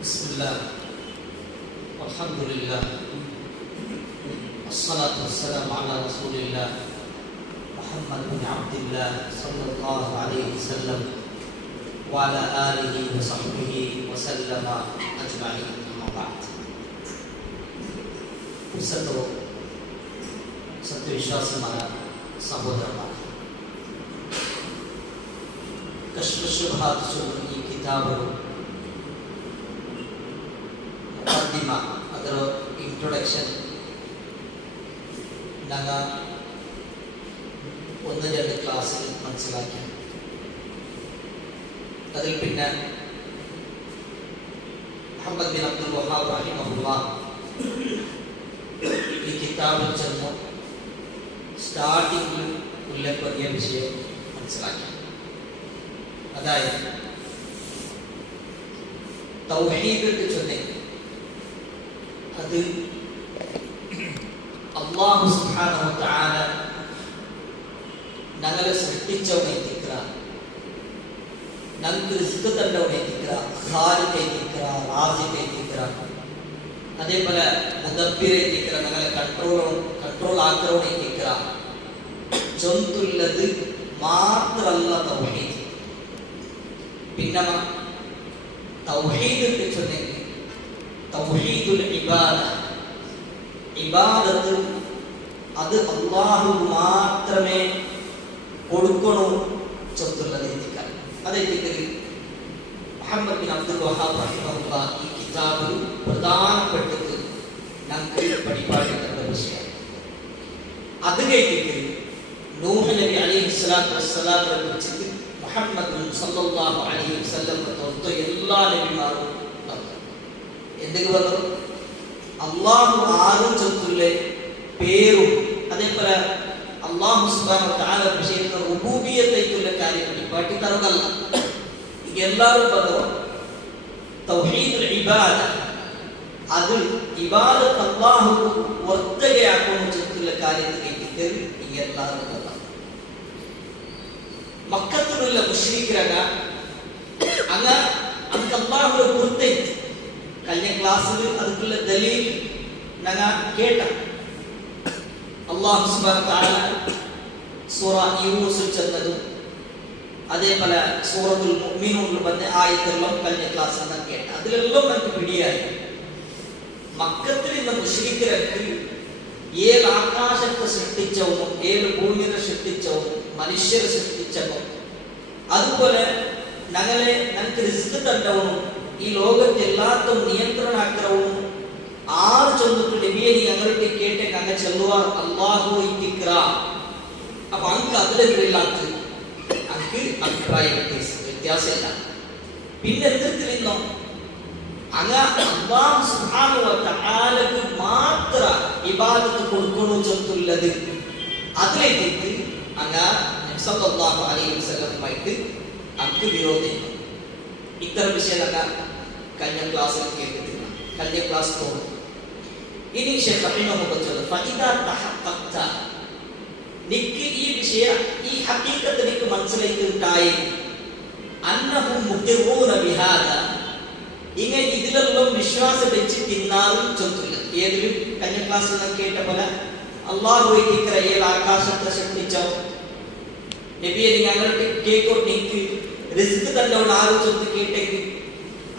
Bismillah, alhamdulillah, wassalatu wassalamu ala rasulillah Muhammad bin Abdullah sallallahu alaihi wasallam wa ala alihi wa sahbihi wa sallama ajma'in, amma ba'd. സത്യവിശ്വാസമായ സഹോദരന്മാർ, കശ്ഫ് ശുബ്ഹാത്ത് ചൊല്ലുന്ന ഈ കിതാബ് മുഖദ്ദിമ, ಅದರ introduction ഞങ്ങൾ 1-2 ക്ലാസ്സിൽ മനസ്സിലാക്കി. അതിൽ പിന്നെ മുഹമ്മദ് ബിൻ അബ്ദുൽ വഹാബ് റഹിമഹുല്ലാഹ് ഈ കിതാബിൽ ചെന്ന് സ്റ്റാർട്ടിങ്ങിൽ ഉള്ളപ്പെടുത്തിയ വിഷയം മനസ്സിലാക്കി. അതായത് തൗഹീദ് ചൊല്ലി അത് അല്ലാഹു സുബ്ഹാനഹു വ തആല ഞങ്ങളെ സൃഷ്ടിച്ചവനെ എത്തിക്കുക, ഞങ്ങൾക്ക് റിസ്ക് തന്നവനെ എത്തിക്കുക, ഖാലിഖെ എത്തിക്കുക, റാസിഖെ എത്തിക്കുക, അതേപോലെ മുദബ്ബിറെ എത്തിക്കുക, ഞങ്ങളെ കൺട്രോൾ ആക്കുന്നവനെ എത്തിക്കുക ചൊല്ലുള്ളത് മാത്രമല്ല തൗഹീദ്. പിന്നെ തൗഹീദ് ചൊല്ലിയെങ്കിൽ തൗഹീദുൽ ഇബാദത്ത് അത് അല്ലാഹു മാത്രമേ കൊടുക്കണോ ചൊല്ലുള്ളത് എത്തിക്കാൻ. അതെത്തിക്കൽ മുഹമ്മദ് ബിൻ അബ്ദുൽ വഹാബ് റഹിമഹുല്ലാഹ് ഈ കിതാബിൽ പ്രധാനപ്പെട്ടത് ഞങ്ങൾക്ക് പഠിപ്പാടിക്കേണ്ട വിഷയം. അത് കഴിഞ്ഞിട്ട് നൂഹ് നബി അലൈഹിസ്സലാത്തു വസ്സലാമിനെ കുറിച്ചിട്ട് മുഹമ്മദ് സല്ലല്ലാഹു അലൈഹി വസല്ലം തൊട്ട് എല്ലാ നബിമാരും എന്തൊക്കെ പറഞ്ഞു? അല്ലാഹു ആരും ചൊല്ലുള്ള പേരും അതേപോലെ അല്ലാഹു സുബ്ഹാനഹു വ തആല വിഷയത്തിൽ റുബൂബിയത്തേക്കുള്ള കാര്യം പഠിപ്പാട്ടി തരുന്നല്ല. എല്ലാവരും പറഞ്ഞു തൗഹീദുൽ ഇബാദ അത് ഇബാദത്ത് അല്ലാഹു ഒറ്റയ്ക്കാക്കുന്നു ചൊല്ലുള്ള കാര്യത്തിൽ എല്ലാവരും പറഞ്ഞു. മക്കത്തിലുള്ള മുശ്രിക്കരക അങ്ങ് അല്ലാഹുവിനെ കുറിച്ച് കഴിഞ്ഞ ക്ലാസ്സിൽ അതുക്കുള്ള ദലീൽ ഞങ്ങൾ കേട്ട. അല്ലാഹു സുബ്ഹാനഹു വ തആല സൂറ യൂനുസിൽ ചെന്നതും അതേപോലെ സൂറത്തുൽ മുഅ്മിനൂനിൽ വന്ന ആയത്തെല്ലാം കഴിഞ്ഞ ക്ലാസ്സിൽ ഞാൻ കേട്ട. അതിലെല്ലാം നമുക്ക് പിടിയായി. മക്കത്തിൽ ഇന്ന് മുശ്രിക്കർക്ക് ഏത് ആകാശത്തെ സൃഷ്ടിച്ചവനും ഏത് ഭൂമിയെ സൃഷ്ടിച്ചവനും മനുഷ്യരെ സൃഷ്ടിച്ചവനും അതുപോലെ ഞങ്ങൾക്ക് റിസ്ക് തന്നവനും ഈ ലോകത്തെ എല്ലാത്തും നിയന്ത്രണാക്കുന്നവനും ആറ് ചൊന്നിട്ട് നബിയെ ഞങ്ങളുടെ കേട്ടെ ഞങ്ങൾ ചെല്ലുവാർ അല്ലാഹു ഇത്തിക്ര. അപ്പൊ അങ്ക് അതിലെല്ലാത്ത അങ്ക് അഭിപ്രായ വ്യത്യാസമില്ല. പിന്നെ എന്തിരുന്നോ അങ്ങ അല്ലാഹു സുബ്ഹാനഹു വ തആലക്ക് മാത്ര ഇബാദത്ത് കൊടുക്കണോ ചൊല്ലുള്ളത് അതിലേക്ക് അങ്ങ നബി സല്ലല്ലാഹു അലൈഹി വസല്ലമായിട്ട് അങ്ക് വിരോധം. ഇത്തരം വിഷയം അങ്ങ കഴിഞ്ഞ ക്ലാസ്സിൽ കേട്ടിട്ടില്ല. കഴിഞ്ഞ ക്ലാസ് തോന്നും. ഇനി ശൈഖ് റഹിമഹുല്ലാഹ് ചൊല്ലുന്നു ഫഇദാ തഹഖഖത നിക്ക് ഈ വിഷയം ഈ ഹഖീഖത്ത് നിക്ക് മനസ്സിലാക്കിയിട്ടായി അന്നഹു മുഖിറൂന ബിഹാദാ ഇങ്ങനെ ഇതിലെല്ലാം വിശ്വാസം വെച്ച് തിന്നാലും ചൊല്ലില്ല. ഏതിലും കഴിഞ്ഞ ക്ലാസ്സിൽ നാം കേട്ട പോലെ അല്ലാഹു ഇത്തിക്ര ഏത് ആകാശത്തെ സൃഷ്ടിച്ചോ നബിയെ ഞങ്ങളുടെ കേക്കോ നിക്ക് റിസ്ക് തന്നവൻ ആരും ചൊല്ല് കേട്ടെങ്കിൽ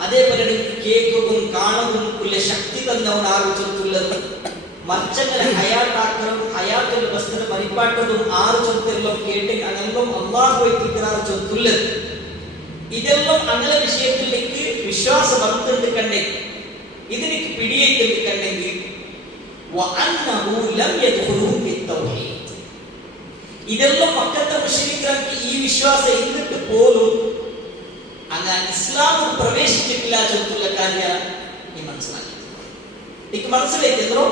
അതേപോലെ കേൾക്കുകയും കാണുകയും ഉള്ള ശക്തി തന്നവൻ ആരും ചൊല്ലുള്ളത് മച്ചങ്ങളെ ഹയാത്താക്കണം ഹയാത്തുള്ള വസ്തുത പരിപാട്ടതും ആറ് ചൊല്ലെല്ലാം കേട്ടെങ്കിൽ അങ്ങനെല്ലാം അല്ലാഹു ഇത്തിക്ര ചൊല്ലുള്ളത്. ഇതെല്ലാം അങ്ങനെ വിഷയത്തിലേക്ക് വിശ്വാസം വന്നിട്ടുണ്ട് കണ്ടേ ഇതിലേക്ക് പിടിയേറ്റ് കണ്ടെങ്കിൽ ഇതെല്ലാം മക്കത്തെ മുശ്രിക്കർക്ക് ഈ വിശ്വാസം എന്നിട്ട് പോലും അങ്ങ് ഇസ്ലാമിൽ പ്രവേശിച്ചിട്ടില്ല ചൊല്ലുള്ള കാര്യം നീ മനസ്സിലാക്കി. എനിക്ക് മനസ്സിലാക്കിയോ?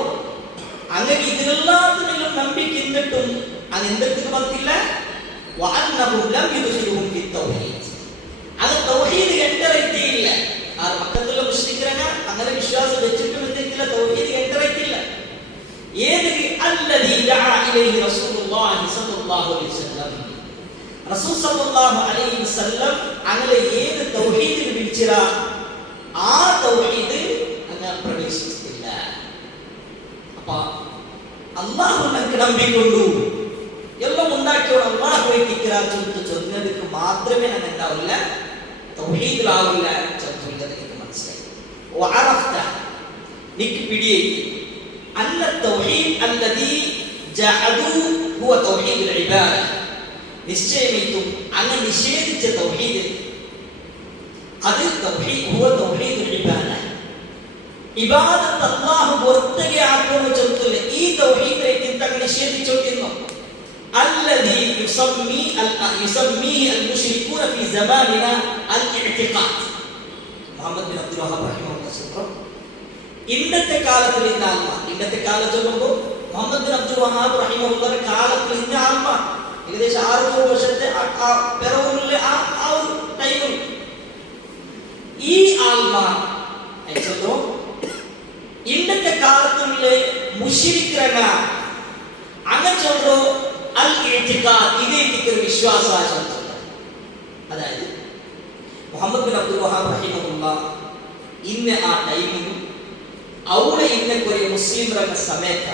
അങ്ങനെ ഇതിലെല്ലാത്തിനും നമ്പിക്ക എന്നിട്ടും അങ്ങ് എന്തൊക്കെ വന്നില്ല. അത് തൗഹീദ് എൻ്ററെത്തിയില്ല. ആ മക്കത്തുള്ള മുശ്രിക്കരങ്ങ അങ്ങനെ വിശ്വാസം വെച്ചിട്ടും എന്തെങ്കില തൗഹീദ് എൻ്ററെത്തില്ല. ഏത് അല്ലദീ ദഅ ഇലൈഹി റസൂലുള്ളാഹി സ്വല്ലല്ലാഹു അലൈഹി വസല്ലം റസൂൽ സല്ലല്ലാഹു അലൈഹി വസല്ലം അങ്ങനെ ഏത് തൗഹീദിൽ വിളിച്ചിരാ ആ തൗഹീദ് അങ്ങ് പ്രവേശിച്ചിട്ടില്ല. അപ്പൊ അള്ളാഹു നമുക്ക് നമ്പിക്കൊണ്ടു എല്ലാം ഉണ്ടാക്കിയോട് അള്ളാഹു ചൊന്നതിക്ക് മാത്രമേ ഞാൻ ഉണ്ടാവില്ല, തൗഹീദിലാവില്ല ചൊല്ലുന്നത് എനിക്ക് മനസ്സിലായി. നിക്ക് പിടിയേറ്റി അന്ന തൗഹീദ് അല്ലദീ ജഅദു ഹുവ തൗഹീദുൽ ഇബാദ. നിശ്ചയമായിട്ടും അങ്ങ് നിഷേധിച്ച തൗഹീദ് അത് ഹുവ തൗഹീദുൽ ഇബാദ. ഇബാദത്ത് അല്ലാഹു ഒറ്റയ്ക്ക് ആക്കുമെന്ന് ചൊല്ലുന്നില്ല. ഈ തൗഹീദിലേക്ക് അങ്ങ് നിഷേധിച്ചോണ്ടിരുന്നു. അല്ലദീ യുസമ്മീഹി അൽ മുശ്രികൂന ഫീ സമാനിനാ അൽ ഇഅ്തിഖാദ്. മുഹമ്മദ് ബിൻ അബ്ദുൽ വഹാബ് റഹിമഹുല്ലാഹ് സല്ലല്ലാഹു ഇന്നത്തെ കാലത്തിൽ ഇന്ന ആത്മ, ഇന്നത്തെ കാലം ചൊല്ലുമ്പോൾ മുഹമ്മദ് ബിൻ അബ്ദുൽ വഹാബ് റഹിമഹുല്ലാഹ് കാലത്തിൽ ഇന്ന ആത്മ ഏകദേശം 600 വർഷത്തെ പിറവിലുള്ള ആ ഒരു ടൈമിൽ ഈ ആത്മ ചൊല്ലോ ഇന്നത്തെ കാലത്തുള്ള മുശ്രിക്കറങ്ങ അങ്ങനെ ചൊല്ലോ അൽ ഇഅ്തിഖാദ്. ഇതേക്ക് വിശ്വാസ. അതായത് മുഹമ്മദ് ബിൻ അബ്ദുൽ വഹാബ് റഹിമഹുല്ലാഹ് ഇന്ന ആ ടൈമിൽ അവിടെ ഇന്നൊരു മുസ്ലിം രംഗ സമയത്ത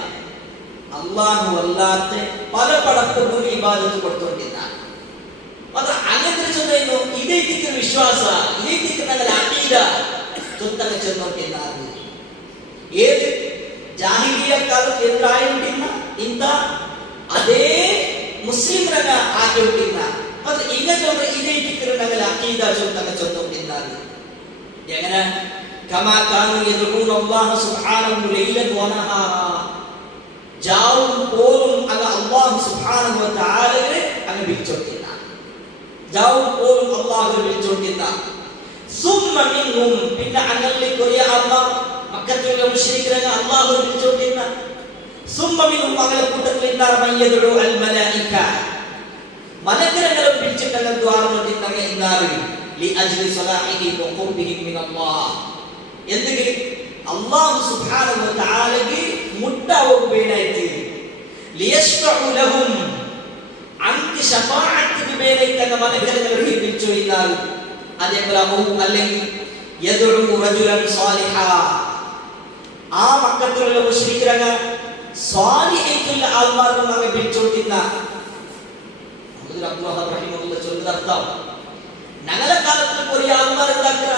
അള്ളാഹു അല്ലാത്ത പല പടപ്പുകളും ഇബാദത്ത് കൊടുത്തുകൊണ്ടിരുന്നാണ്. അത് അങ്ങനത്തെ ചൊല്ലുന്നു ഇതേക്ക് വിശ്വാസ, ഇതേക്ക് ഞങ്ങൾ അഖീദ ചൊത്തങ്ങ് ചെന്നോണ്ടിരുന്നാണ്. ഏത് ജാഹിലിയ കാലത്ത് എന്തായിരുന്ന ഇന്ത അതേ മുസ്ലിം രംഗ ആക്കിക്കൊണ്ടിരുന്ന അത് ഇങ്ങനെ ചൊല്ല ഇതേക്ക് ഞങ്ങൾ അഖീദ ചൊത്തങ്ങ് ചെന്നോണ്ടിരുന്നാണ്. എങ്ങനെ كما كانوا يدعون الله سبحانه ليلا ونهارا. ജാവും പോലും അങ്ങ് അല്ലാഹു സുബ്ഹാനഹു വ തആലയെ അങ്ങ് വിളിച്ചോണ്ടിരുന്ന, ജാവും പോലും അല്ലാഹുവിനെ വിളിച്ചോണ്ടിരുന്ന. സുമ്മ മിൻഹും പിന്നെ അങ്ങല്ലേ കൊറിയ അല്ലാഹ് മക്കത്തുള്ള മുശ്രിക്കുകളെ അല്ലാഹുവിനെ വിളിച്ചോണ്ടിരുന്ന. സുമ്മ മിൻഹും അങ്ങലെ കൂട്ടത്തിൽ ഇന്നാർ മയ്യദു അൽ മലായിക. മലക്കുകളെ വിളിച്ചിട്ട് ദ്വാരമുണ്ടിരുന്ന ഇന്നാർ ലി അജ്ലി സലാഹിഹി വ ഖുർബിഹി മിൻ അല്ലാഹ്. എന്തെങ്കിലും അല്ലാഹു സുബ്ഹാനഹു വ തആലക്ക് മുട്ടാവും വേണായിട്ട് ലിയശ്ഫഉ ലഹും അൻക ശഫാഅത്തിന് വേണായിട്ട് അങ്ങ് മലക്കുകളെ വിളിച്ചോയിന്നാൽ അതേപോലെ അല്ലെങ്കിൽ യദ്ഉ റജുലൻ സാലിഹ. ആ മക്കത്തുള്ള മുശ്രിക്കുകളെ സാലിഹീത്തുള്ള ആൾമാരെ അങ്ങ് വിളിച്ചോണ്ടിരുന്ന അബ്ദുൽ വഹാബ് റഹിമഹുല്ലാഹ് ചൊല്ലുന്ന അർത്ഥം ഞങ്ങളുടെ കാലത്തിൽ കുറേ ആൾമാർ എന്താക്കുക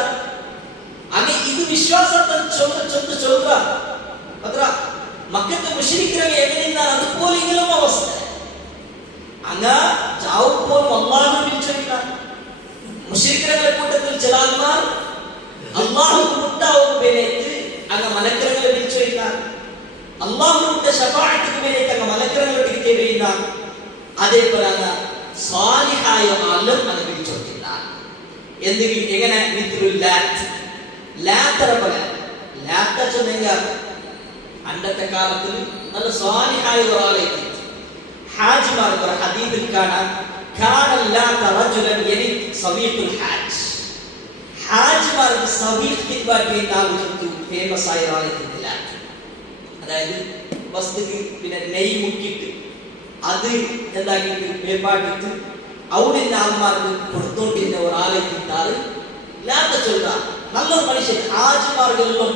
അങ്ങ് ഇത് വിശ്വാസത്തെ ചൊല്ലുക. അത്ര മക്കത്തെ മുശ്രിക്കുകളെ എങ്ങനെയാണ് അതുപോലെ ഇങ്ങനെയും അവസ്ഥ. അങ്ങ് ചാവും പോലും അല്ലാഹുവിനെ വിളിച്ചോയില്ല. മുശ്രിക്കുകളുടെ കൂട്ടത്തിൽ ചില ആൾമാർ അല്ലാഹു മുട്ടാവും വേണേറ്റ് അങ്ങ് മലക്കുകളെ വിളിച്ചോയില്ല. അല്ലാഹുവിന്റെ ശഫാഅത്തിന് വേണേറ്റ് അങ്ങ് മലക്കുകളെ വിളിക്കുകയില്ല. അതേപോലെ അങ്ങ് സാലിഹായ ആളും അങ്ങ് വിളിച്ചോയില്ല. എന്തെങ്കിലും എങ്ങനെ അന്നത്തെ കാലത്തിൽ നല്ല സ്വാലിഹായ ഒരാളേക്ക് ഹാജിമാർക്ക് ഒരു ഹദീസിൽ കാണാം ഹാജിമാർക്ക് ഫേമസ് ആയ ഒരാളേക്കില്ല. അതായത് വസ്തുക്ക് പിന്നെ നെയ് മുക്കിയിട്ട് അത് എന്താക്കിയിട്ട് വേപ്പാട്ടിട്ട് അവിടെ ആൾമാർക്ക് കൊടുത്തോണ്ടിരുന്ന ഒരാളേക്കിട്ടാറ് ലാത്ത ചൊല്ല. നല്ലൊരു മനുഷ്യൻ ഹാജിമാർക്കെല്ലാം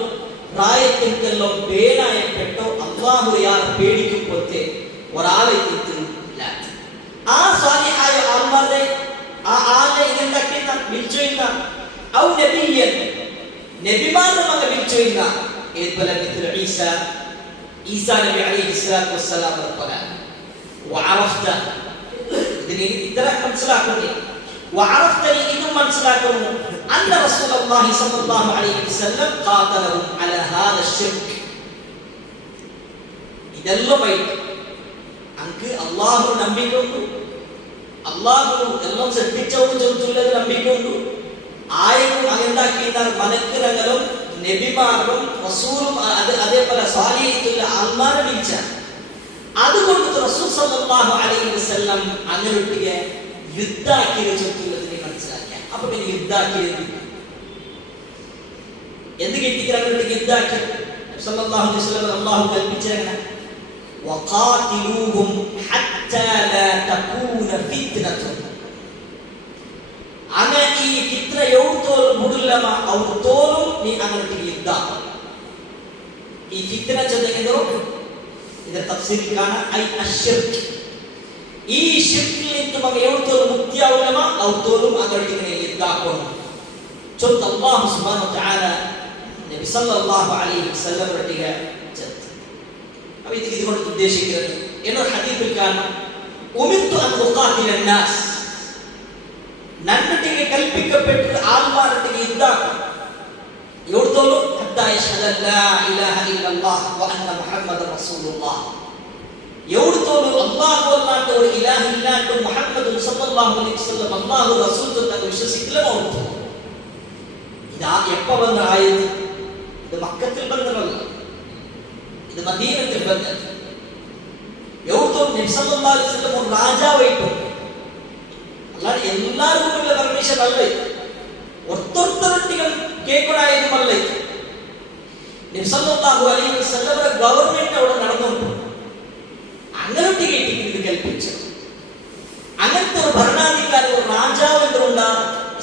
പ്രായത്തിനെല്ലാം പേനായപ്പെട്ടോ അല്ലാഹുവിനെ പേടിക്കുമ്പോഴത്തെ ഒരാളെ കിട്ടില്ല. ആ സ്വാലിഹായ ആൾമാരെ ആ ആളെ ഇതെന്താക്കിയ വിളിച്ചോയില്ല. ഔ നബിയൻ നബിമാരുടെ മകൻ വിളിച്ചോയില്ല. ഏതുപോലെ ഈസാ നബി അലൈഹിസ്സലാത്തു വസ്സലാം പറയാൻ വഅറഫ്ത ഇതിനെ ഇത്ര മനസ്സിലാക്കുന്നു. وعرفتني إذ من سلاكم أن رسول الله صلى الله عليه وسلم قاتلهم على هذا الشرك. ഇതെല്ലാം വൈകി അങ്ക് അള്ളാഹു നമ്പിക്കൊണ്ടു അള്ളാഹു എല്ലാം ശ്രദ്ധിച്ചവരും ചെറുത്തുള്ളത് നമ്പിക്കൊണ്ടു ആയതും അങ്ങനെന്താക്കിയാൽ മലക്കുകളും നബിമാരും റസൂലും അതേപോലെ സാലിഹീത്തുള്ള ആൾമാരെ വിളിച്ച. അതുകൊണ്ട് റസൂൽ സല്ലല്ലാഹു അലൈഹി വസല്ലം അങ്ങനെ ഒട്ടിಗೆ യുദ്ധാക്കിയത് ചെറുത്തുള്ളതിനെ മനസ്സിലാക്കിയ. അപ്പൊ പിന്നെ യുദ്ധാക്കിയത് എന്ത് കിട്ടിക്കാറുണ്ട്? യുദ്ധാക്കി സല്ലല്ലാഹു അലൈഹി വസല്ലം അല്ലാഹു കൽപ്പിച്ചങ്ങനെ വഖാതിലൂഹും ഹത്താ ലാ തകൂന ഫിത്നത്തുൻ. അങ്ങനെ ಈ ಫಿತ್ರ ಎವ್ತೋಲು ಬುಡುಲ್ಲಮ ಅವ್ರು ತೋಲು ನೀ ಅಂಗಡಿಗೆ ಇದ್ದ ಈ ಫಿತ್ರ ಜೊತೆಗೆ ಇದರ ತಫ್ಸೀರ್ ಕಾಣ ಐ ಅಶ್ಶಿರ್ಕ್ ಈ ಶಿರ್ಕ್ ನಿಂತು ಮಗ ಎವ್ತೋಲು ಮುಕ್ತಿಯಾವುಲ್ಲಮ ಅವ್ರು ತೋಲು ಅಂಗಡಿಗೆ ಇದ್ದಾಕೊಂಡು ಚೊಂತ ಅಲ್ಲಾಹು ಸುಬ್ಹಾನಹು ವ ತಆಲ ನಬಿ ಸಲ್ಲಲ್ಲಾಹು ಅಲೈಹಿ ವಸಲ್ಲಂ ರಟ್ಟಿಗೆ ಚತ್ ಅವ ಇದಕ್ಕೆ ಉದ್ದೇಶಿಸಿರೋದು ಏನೋ ಹದೀಫುಲ್ ಕಾಣ ಉಮಿರ್ತು ಅನ್ ಉಕಾತಿಲ الناس ನನ್ನೊಟ್ಟಿಗೆ ಕಲ್ಪಿಸಲ್ಪಟ್ಟ ಆಲ್ಮಾರೊಟ್ಟಿಗೆ ಇದ್ದಾಗ ಎವ್ತೋಲು ಹತ್ತಾ ಯಶ್ಹದ ಲಾ ಇಲಾಹ ಇಲ್ಲಲ್ಲಾಹ್ ವ ಅನ್ನ ಮುಹಮ್ಮದ ರಸೂಲುಲ್ಲಾಹ್ ಎವ್ತೋಲು ಅಲ್ಲಾಹು ಅಲ್ಲಾಹ್ ಒಂದು ಇಲಾಹ ಇಲ್ಲ ಅಂತ ಮುಹಮ್ಮದ್ ಸಲ್ಲಲ್ಲಾಹು ಅಲೈಹಿ ವಸಲ್ಲಂ ಅಲ್ಲಾಹು ರಸೂಲ್ ಅಂತ ವಿಶ್ವಸಿಸಲಿಲ್ಲ ಅಂತ ಇದು ಎಪ್ಪ ಬಂದ ಆಯತು ಇದು ಮಕ್ಕത്തിൽ ಬಂದರಲ್ಲ ಇದು ಮದೀನത്തിൽ ಬಂದದ್ದು ಎವ್ತೋಲು ನಬಿ ಸಲ್ಲಲ್ಲಾಹು ಅಲೈಹಿ ವಸಲ್ಲಂ ಒಂದು ರಾಜಾವಾಯಿತು ಎಲ್ಲರಿಗೂ ಪರ್ಮಿಷನ್ ಅಲ್ಲ ಇತ್ತು ಒತ್ತೊತ್ತರೊಟ್ಟಿಗೆ ಕೇಕೊಡಾಯಿತು ಅಲ್ಲ ಇತ್ತು ನಬಿ ಸಲ್ಲಲ್ಲಾಹು ಅಲೈಹಿ ವಸಲ್ಲಂ ಗವರ್ಮೆಂಟ್ അവിടെ നടന്നുണ്ട് അങ്ങനൊട്ടിಗೆ ഇത് കൽപ്പിച്ചു അങ്ങനത്തെ ഒരു ഭരണാധികാരി ഒരു രാജാവ് എന്തുണ്ടാ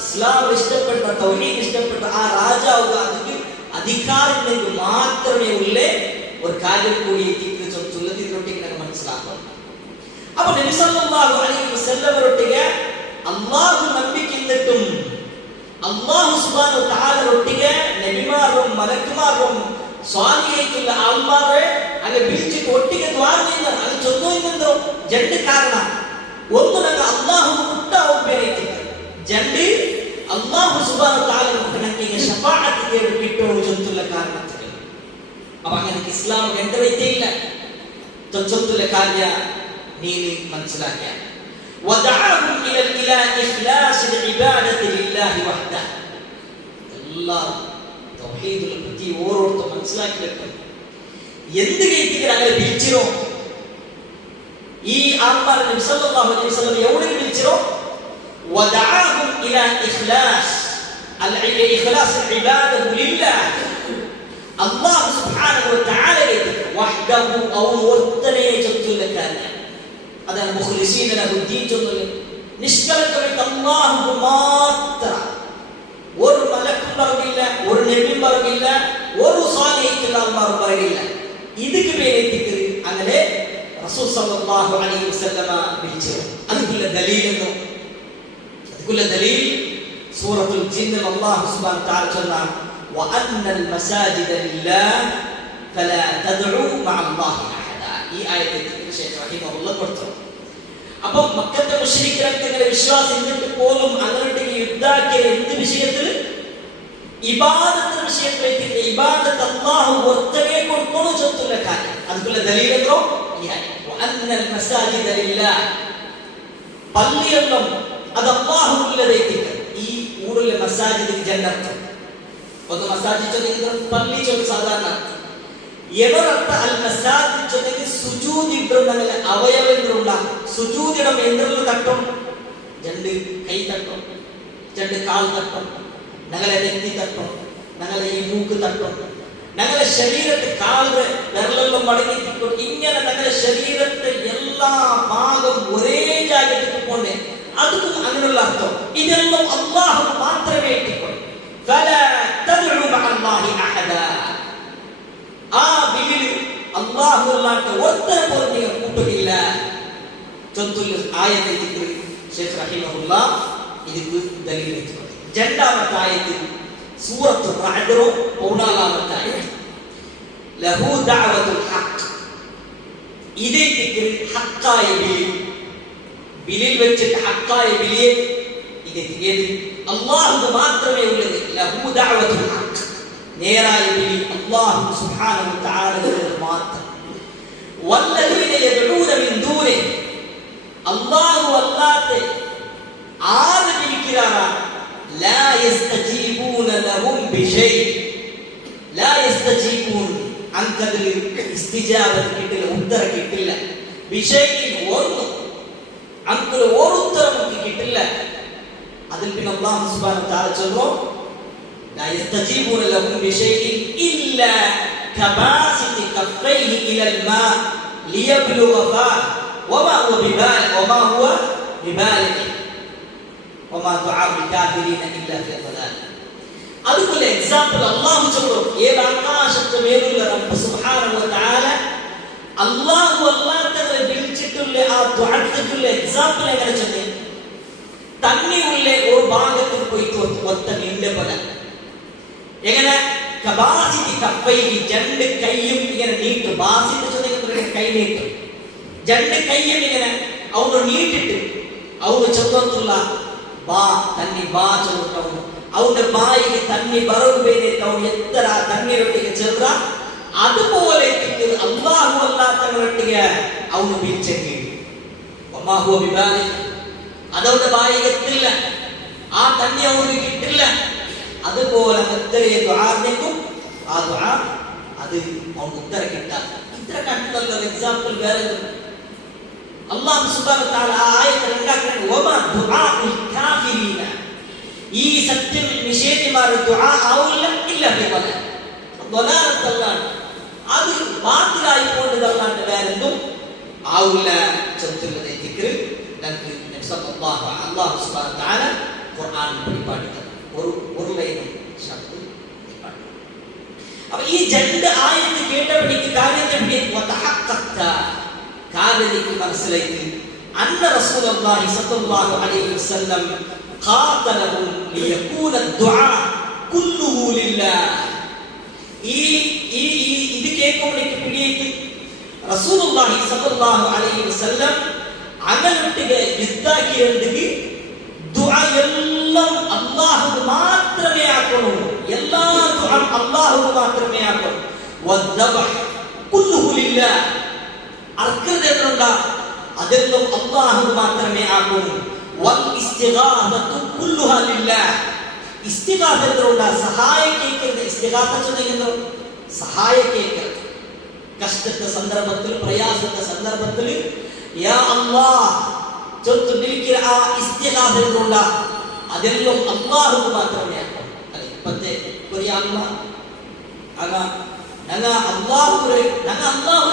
ഇസ്ലാം ഇഷ്ടപ്പെട്ട തൗഹീദ് ഇഷ്ടപ്പെട്ട ആ രാജാവ് അതിന് അധികാരത്തിലേക്ക് മാത്രമേ ഉള്ളേ ഒരു കാര്യം കൂടി ചൊല്ലുന്നതിനൊട്ടിಗೆ നമുക്ക് മനസ്സിലാക്കാം അപ്പോൾ നബി സല്ലല്ലാഹു അലൈഹി വസല്ലമരൊട്ടിಗೆ അല്ലാഹു നബിക്കിന്നിട്ടും അല്ലാഹു സുബ്ഹാനഹു വ തആല ರೊಟ್ಟಿಗೆ ನಬಿಮಾರು ಮಲಕುಮಾರು ಸ್ವಾಲಿಹೈತುಲ್ಲ ಆಲ್ಮಾರೆ ಅಲ್ಲಿ ಬಿಲ್ಚಿ ಒಟ್ಟಿಗೆ ದ್ವಾರದಿಂದ ಅಲ್ಲಿ ಚೊಂದೋಯ್ತು ಜಂಡ ಕಾರಣ ಒಂದು ನಂಗೆ ಅಲ್ಲಾಹು ಮುಟ್ಟ ಹೋಗ್ಬೇಕೈತಿ ಜಂಡಿ ಅಲ್ಲಾಹು ಸುಬ್ಹಾನಹು ವ ತಆಲ ನನಗೆ ಶಫಾಅತ್ ಬಿಟ್ಟು ಚೊಂದುಲ್ಲ ಕಾರಣ ಅವಾಗ ನನಗೆ ಇಸ್ಲಾಂ ಗಂಟವೈತೆ ಇಲ್ಲ ಚೊಂದುಲ್ಲ ಕಾರ್ಯ ನೀನು മനസ്സിലാക്കിയ ودعاهم الى اخلاص العباده لله وحده الله توحيد البتي ಓರೋರ್ತ മനസ്സിലാക്കിಬೇಕು ಎಂದಿಗೆ ಇತ್ತಿಗೆ അങ്ങനെ ಬಿಲ್ಚಿರೋ ಈ ಆಲ್ಮಾರ ನಬಿ ಸಲ್ಲಲ್ಲಾಹು ಅಲೈಹಿ ವಸಲ್ಲಂ ಎವರಿಗೆ ಬಿಲ್ಚಿರೋ ودعاهم الى اخلاص العباده لله الله سبحانه وتعالى وحده او وರ್ತನೆ ಚೊಂದುಲಕಾನೆ ಅದನ್ನು ಮುಖ್ಲಿಸೀನ ಲಹು ದೀನ್ ಚೊಂದುಲೆ ನಿಷ್ಕಲಂಕವಾಗಿ ಅಲ್ಲಾಹು ಮಾತ್ರ ഒരു മലക്കും പറഞ്ഞില്ല ഒരു നബിയും പറഞ്ഞില്ല ഒരു സ്വാലിഹീത്തുള്ള അല്ലാഹു പറഞ്ഞില്ല ഇതിക്ക് പേരെത്തിക്ക് അങ്ങനെ റസൂൽ സല്ലല്ലാഹു അലൈഹി വസല്ലമ വിളിച്ചു അതുക്കുള്ള ദലീലെന്നു അതുക്കുള്ള ദലീൽ സൂറത്തുൽ ജിന്നിൽ അല്ലാഹു സുബ്ഹാനഹു വ തആല ചൊന്ന വഅന്നൽ മസാജിദ ലില്ലാഹ് ഫലാ തദ്ഉ മഅല്ലാഹി അഹദ ഈ ആയത്തിൽ ശൈഖ് റഹിമഹുല്ലാഹ് കൊടുത്തു അപ്പോൾ മക്കത്തെ മുശ്രിക്കുകളുടെ വിശ്വാസം എന്നിട്ട് പോലും അങ്ങോട്ട് യുദ്ധാക്കിയ എന്ത് വിഷയത്തിൽ ഇബാദത്തിന്റെ വിഷയത്തിലേക്ക് ഇബാദത്ത് അല്ലാഹു ഒറ്റയ്ക്ക് കൊടുക്കുന്നു ചൊല്ലുന്ന കാര്യം അതുപോലെ ദലീലോ വഅന്നൽ മസാജിദ ലില്ലാഹ് പള്ളിയെല്ലാം അത് അല്ലാഹുവിനുള്ളതേക്ക് ഈ ഊരിലെ മസാജിദിന് ജന്നത്ത് ಒಂದು ಮಸಾಜಿದ್ ಜೊತೆಗೆ ಪಲ್ಲಿ ಜೊತೆ ಸಾಧಾರಣ ಎವರತ್ತ ಅಲ್ ಮಸಾಜಿದ್ ಜೊತೆಗೆ ಸುಜೂದ್ ಇಬ್ರು ನಗಲ ಅವಯವೆಂದ್ರುಂಡ ಸುಜೂದಿಡಂ ಎಂದ್ರಲ್ಲೂ ತಟ್ಟಂ ಜಂಡು ಕೈ ತಟ್ಟಂ ಜಂಡು ಕಾಲು ತಟ್ಟಂ ನಗಲ ನೆತ್ತಿ ತಟ್ಟಂ ನಗಲ ಈ ಮೂಗು ತಟ್ಟಂ ನಗಲ ಶರೀರಕ್ಕೆ ಕಾಲು ಬೆರಳೆಲ್ಲ ಮಡಗಿ ತಿಕ್ಕೊಂಡು ಇങ്ങനെ ನಗಲ ಶರೀರಕ್ಕೆ ಎಲ್ಲಾ ಭಾಗം ഒരേ ಜಾಗಕ್ಕೆ ಇಟ್ಟುಕೊಂಡೆ ಅದಕ್ಕೂ അങ്ങനെയുള്ള ಅರ್ಥ ಇದೆಲ್ಲ ಅಲ್ಲಾಹು ಮಾತ್ರವೇ ಇಟ್ಟುಕೊಂಡು فلا تدعوا مع الله احدا ಆ ಬಿಲಿ ಅಲ್ಲಾಹು ಅಲ್ಲಾಹ್ಗೆ ಒತ್ತಡ ಪೂರ್ಣಿಯ ಕೂಟವಿಲ್ಲ ಚೊಂತುಲ್ ಆಯತ್ ಇತ್ತು ಶೇಖ್ ರಹಿಮಹುಲ್ಲಾ ಇದಕ್ಕೆ ದಲೀಲ್ ಇತ್ತು ಜಂಡಾಮತ ಆಯತ್ ಸೂರತ್ ರಅದ್ ಪೌನಾಲಾಮತ ಆಯತ್ ಲಹು ದಅವತುಲ್ ಹಕ್ ഇതേ ദിക്ർ ഹക്കായ ബിലിൽ വെച്ചിട്ട് ഹക്കായ ബിലിയെ ഇതേ ഏത് അല്ലാഹു മാത്രമേ ഉള്ളത് ലഹു ദഅവതുൽ ഹഖ് നേരായ ബിലി അല്ലാഹു സുബ്ഹാനഹു വ തആല മാത്രം വല്ലദീന യദ്ഊന മിൻ ദൂനി അല്ലാഹു അല്ലാതെ ആര് വിളിക്കാറാ ലാ യസ്തജീബൂന ലഹും ബിശൈ ലാ യസ്തജീബൂൻ അൻകദിൽ ഇസ്തിജാബത്ത് കിട്ടില്ല ഉത്തരം കിട്ടില്ല ബിശൈഇൻ ഒന്ന് അൻകദിൽ ഒരു ഉത്തരം കിട്ടില്ല അതിൽ പിന്നെ അല്ലാഹു സുബ്ഹാനഹു വ തആല ചൊല്ലോ ലാ യസ്തജീബൂന ലഹും ബിശൈഇൻ ഇല്ലാ കബാസിതി കഫൈഹി ഇലൽ മാ ലിയബ്ലുഗ ഫാ വമാ ഹുവ ബിബാലിഗ് വമാ ദുആഉൽ കാഫിരീന ഇല്ലാ ഫീ ളലാൽ. അതുപോലെ എക്സാമ്പിൾ അല്ലാഹു ചൊല്ലും ഏത് ആകാശത്തെ മേലുള്ള റബ്ബ് സുബ്ഹാനഹു വ തആല അല്ലാഹു അല്ലാഹുവിനെ വിളിച്ചിട്ടുള്ള ആ ദുആക്കുള്ള എക്സാമ്പിൾ എങ്ങനെ ചൊല്ലി തണ്ണിയുള്ള ഒരു ഭാഗത്തിൽ പോയിട്ട് ഒത്ത നീണ്ട പോലെ എങ്ങനെ കബാസിതി കഫൈഹി രണ്ട് കൈയും ഇങ്ങനെ നീട്ടും. ബാസിത്ത് ചൊല്ലുന്ന കൈ നീട്ടും. രണ്ട് കൈയും ഇങ്ങനെ അവನು ನೀಟಿಟ್ಟು ಅವನು ಚೊಲ್ಲುತ್ತಲ್ಲ ಬಾ ತನ್ನಿ ಬಾ ಚೊಲ್ಲುತ್ತವನು ಅವನ ಬಾಯಿಗೆ ತನ್ನಿ ಬರಲು ಬೇರೆ ಅವನು ಎತ್ತರ ತಣ್ಣೀರೊಟ್ಟಿಗೆ ಚೆಲ್ರ അതുപോലെ അല്ലാഹു അല്ലാത്തവരൊട്ടിಗೆ ಅವನು ಬೀಳ್ಚಕ್ಕೆ വമാഹു ബിബാലി അതവന്റെ ബായിಗೆ എത്തില്ല. ആ തന്നി അവനിಗೆ കിട്ടില്ല. അതുപോലെ എത്രയെ ദുആനെക്കും ആ ദുആ അത് അവൻ ഉത്തര കിട്ടാൻ ഇത്ര കണ്ടുള്ള എക്സാമ്പിൾ വേറെ അല്ലാഹു സുബ്ഹാനഹു വ തആല ആയത്തിൽ ഉണ്ടാക്കുന്നത് വമാ ദുആഉൽ കാഫിരീന ഈ സത്യം നിഷേധിമാരുടെ ദുആ ആവില്ല ഇല്ല ബിവല ദലാലത്തല്ലാൻ അത് ബാത്തിലായി കൊണ്ടതല്ലാണ്ട് വേറെന്തും ആവില്ല ചൊല്ലുന്നത് ദിക്ർ നമുക്ക് നബി സല്ലല്ലാഹു അല്ലാഹു സുബ്ഹാനഹു വ തആല ഖുർആൻ പഠിപ്പിക്കുന്നു. ഒരു ലൈൻ ശബ്ദം പഠിപ്പിക്കുന്നു. അപ്പോൾ ഈ രണ്ട് ആയത്ത് കേട്ടപ്പോഴേക്ക് കാര്യത്തെ വതഹഖഖത കാര്യത്തെ മനസ്സിലാക്കി അന്ന റസൂലുള്ളാഹി സ്വല്ലല്ലാഹു അലൈഹി വസല്ലം ഖാതലഹു ലിയകൂന ദുആ കുല്ലുഹു ലില്ലാഹ്. ഈ ഇത് കേൾക്കുമ്പോഴേക്ക് പിടിയേക്ക് റസൂലുള്ളാഹി സ്വല്ലല്ലാഹു അലൈഹി വസല്ലം അങ്ങനൊട്ടിಗೆ യുദ്ധാക്കിയെങ്കിൽ ദുആ എല്ലാം അല്ലാഹുവിന് മാത്രമേ ആക്കണൂ. എല്ലാ ദുആ അല്ലാഹുവിന് മാത്രമേ ആക്കണൂ. വദ്ദബഹ് കുല്ലുഹു ലില്ലാഹ്. അർക്കതെന്നുള്ള അതെല്ലാം അല്ലാഹുവിന് മാത്രമേ ആക്കണൂ. വൽ ഇസ്തിഗാസത്തു കുല്ലുഹാ ലില്ലാഹ്. ഇസ്തിഗാസ എന്നുള്ള സഹായ കേൾക്കുന്നത്. ഇസ്തിഗാസ ചൊല്ലുന്നത് സഹായ കേൾക്കൽ. കഷ്ടത്തെ സന്ദർഭത്തിൽ പ്രയാസത്തെ സന്ദർഭത്തിൽ യാ അല്ലാഹ് ചൊല്ലു വിളിക്കുന്ന ആ ഇസ്തിഗാസ എന്നുള്ള അതെല്ലാം അല്ലാഹുവിന് മാത്രമേ ആക്കൂ. ഇപ്പത്തെ ഒരു അമ്മ ഞങ്ങ അല്ലാഹു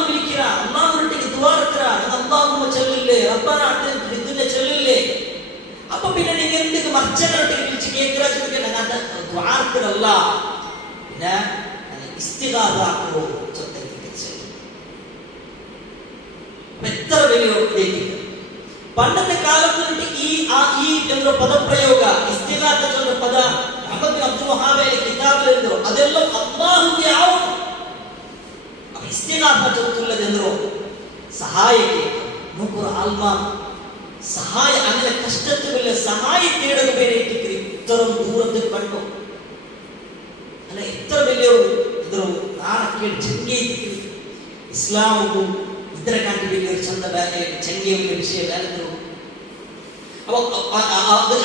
വിളിക്കുക അല്ലാഹുവിനോട് ദുആ എടുക്കുക അല്ലാഹുമ്മ ചൊല്ലില്ലേ റബ്ബന ഇതിനെ ചൊല്ലില്ലേ. അപ്പൊ പിന്നെ നിങ്ങൾ എന്തൊക്കെ മർച്ചനോട്ട് വിളിച്ച് കേൾക്കുക ഞങ്ങൾ ദുആ എടുക്കല്ല പിന്നെ ഇസ്തിഗാസ ആക്കുമോ എത്ര വലിയ പണ്ടത്തെ കാലത്ത് ഈ എന്ന പദപ്രയോഗ ഇസ്തിഗാസ എന്ന പദ മുഹമ്മദ് ബിൻ അബ്ദുൽ വഹാബിന്റെ കിതാബിൽ എന്തോ അതെല്ലാം അല്ലാഹുവിന്റെ ആവും. ഇസ്തിഗാസ ചൊല്ലുന്നതെന്തോ സഹായಕ್ಕೆ നോക്കുക ആൽമ സഹായ അങ്ങനെ കഷ്ടത്തിലുള്ള സഹായം തേടുക വേറെ ഇത്ര ദൂരത്തിൽ കണ്ടു അല്ല ഇത്ര വലിയൊരു ഇതൊരു നാണക്കേട് ചെങ്കേറ്റി ഇസ്ലാമും ഇത്ര കണ്ടു വലിയൊരു ചന്ത ചെങ്കയുള്ള വിഷയം വേറെന്തോ. അപ്പോൾ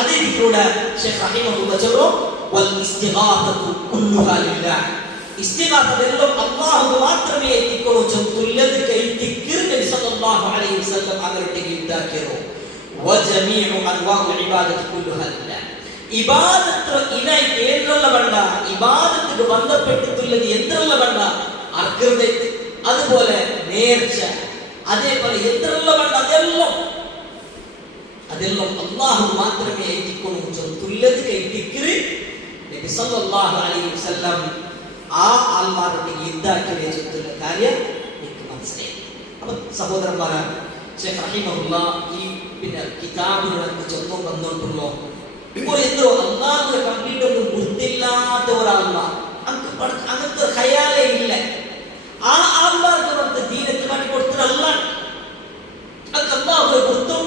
അതേ രീതിയിലൂടെ ഷെയ്ഖ് റഹിമഹുല്ലാഹ് ചൊല്ലോ വൽ ഇസ്തിഗാസത്തു കുല്ലുഹാ ലില്ലാഹ്. ഇസ്തിഗാസതെല്ലാം അല്ലാഹുവിന് മാത്രമേ എത്തിക്കൂ. ചൊല്ലുന്നത് കൈത്തിക്ക് നബി സല്ലല്ലാഹു അലൈഹി വസല്ലം അവരുടെ ഇതാക്കിയോ വജമീഉ അൻവാഉൽ ഇബാദത്ത് കുല്ലുഹാ ലില്ലാഹ്. ഇബാദത്ത് ഇനായി കേന്ദ്രമുള്ള വേണ്ട ഇബാദത്തിന് ബന്ധപ്പെട്ടിട്ടുള്ളത് എന്തുള്ള വേണ്ട അർഹത അതുപോലെ നേർച്ച അതേപോലെ എന്തുള്ള വേണ്ട അതെല്ലാം അല്ലാഹു മാത്രമേ എത്തിക്കൂ. ചൊല്ലുന്നത് കൈത്തിക്ക് നബി സല്ലല്ലാഹു അലൈഹി വസല്ലം ആ ആൾമാരുടെ ഇതാക്കിയ ചൊല്ലുന്ന കാര്യം എനിക്ക് മനസ്സിലായി. അപ്പൊ സഹോദരന്മാരെ ഷെയ്ഖ് റഹിമഹുല്ലാഹ് ഈ പിന്നെ കിതാബുകളൊക്കെ ചൊല്ലും വന്നോണ്ടുള്ളോ ഇപ്പോൾ എന്തോ അല്ലാഹുവിനെ കംപ്ലീറ്റ് ഒന്നും വൃത്തിയില്ലാത്ത ഒരാൾമ അങ്ങനത്തെ ഖയാലേ ഇല്ല. ആ ആൾമാർക്ക് നമുക്ക് ദീനത്ത് കാട്ടി കൊടുത്തതല്ല അത് അല്ലാഹുവിനെ കൊടുത്തും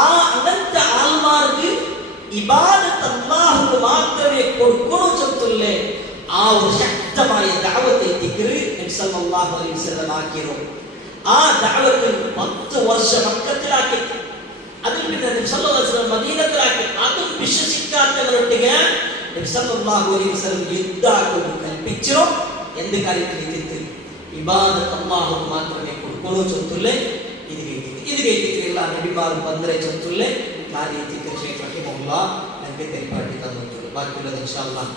ആ അങ്ങനത്തെ ആൾമാർക്ക് ഇബാദത്ത് അല്ലാഹുവിന് മാത്രമേ കൊടുക്കണോ ചൊല്ലുള്ളേ. ആ ഒരു ശക്തമായ ദഅവത്തെ ദിക്ർ നബി സല്ലല്ലാഹു അലൈഹി വസല്ലം ആക്കിയോ. ആ ദഅവത്ത് 10 വർഷം മക്കത്തിലാക്കി അതിൽ പിന്നെ നബി സല്ലല്ലാഹു അലൈഹി വസല്ലം മദീനത്തിലാക്കി. അതും വിശ്വസിക്കാത്തവരൊട്ടിಗೆ നബി സല്ലല്ലാഹു അലൈഹി വസല്ലം യുദ്ധാക്കും കൽപ്പിച്ചു. എന്ത് കാര്യത്തിൽ ഇബാദത്ത് അല്ലാഹുവിന് മാത്രമേ കൊടുക്കണോ ചൊല്ലുള്ളേ. ഇത് കേട്ടിട്ടുള്ള നബിമാർ 12 ചൊല്ലുള്ളേ കാര്യത്തിൽ ഷെയ്ഖ് റഹിമഹുല്ലാഹ് നമുക്ക് തെളിവാക്കി തന്നിട്ടുണ്ട്. ബാക്കിയുള്ളത് ഇൻഷാ അല്ലാഹ്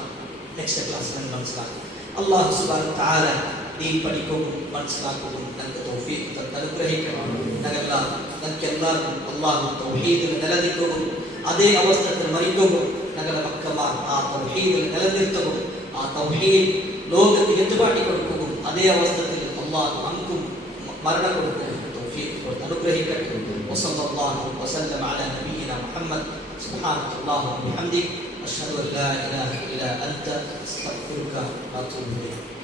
നെക്സ്റ്റ് ക്ലാസ്സിൽ മനസ്സിലാക്കാം. അല്ലാഹു സുബ്ഹാനഹു വ തആല ദീൻ പഠിക്കുകയും മനസ്സിലാക്കുകയും നമുക്ക് തൗഫീഖ് അനുഗ്രഹിക്കണം. നമുക്കെല്ലാവർക്കും അല്ലാഹു തൗഹീദിൽ നിലനിൽക്കുകയും അതേ അവസ്ഥയിൽ മരിക്കുമ്പോൾ ഞങ്ങളുടെ മക്കന്മാർ ആ തൗഹീദിൽ നിലനിർത്തുകയും ആ തൗഹീദ് ലോകത്തിൽ എത്തുപാട്ടി കൊടുക്കുകയും അതേ അവസ്ഥയിൽ അല്ലാഹു നമുക്കും മരണം കൊടുക്കുകയും തൗഫീഖ് കൊടുത്ത് അനുഗ്രഹിക്കട്ടെ. വസല്ലല്ലാഹു വസല്ലം അലാ നബിയിന മുഹമ്മദ് സുബ്ഹാനല്ലാഹി വബിഹംദിഹി അഷ്ഹദു അൻ ലാ ഇലാഹ ഇല്ലാ അൻത അസ്തഗ്ഫിറുക വഅതൂബു ഇലൈക്.